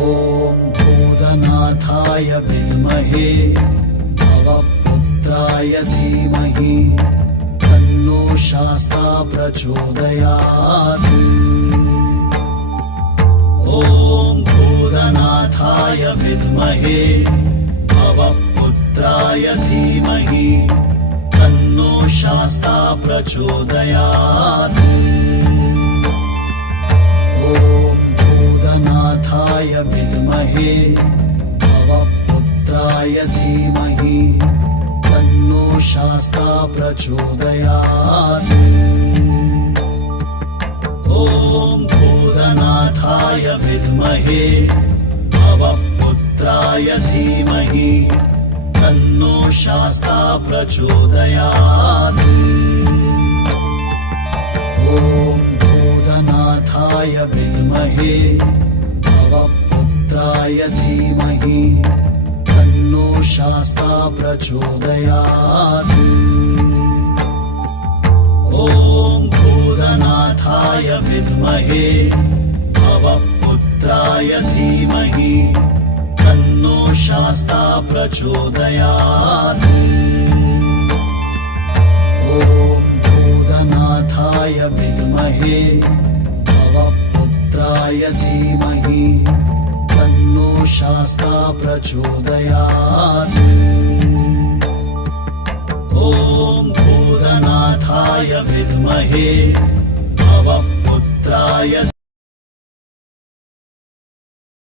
ॐ भूतनाथाय विद्महे भवपुत्राय धीमहि तन्नो शास्ता प्रचोदयात्। ॐ भूतनाथाय विद्महे भवपुत्राय धीमहि तन्नो शास्ता प्रचोदयात्। ॐ भूतनाथाय विद्महे भवपुत्राय धीमहि तन्नो शास्ता प्रचोदयात्। ॐ भूतनाथाय विद्महे भवपुत्राय धीमहि तन्नो शास्ता प्रचोदयात्। ॐ भूतनाथाय विद्महे भवपुत्राय धीमहि तन्नो शास्ता प्रचोदयात्। ॐ भूतनाथाय विद्महे भवपुत्राय धीमहि तन्नो शास्ता प्रचोदयात्। ॐ भूतनाथाय विद्महे भवपुत्राय धीमहि तन्नो शास्ता प्रचोदयात्। ॐ भूतनाथाय विद्महे भवपुत्राय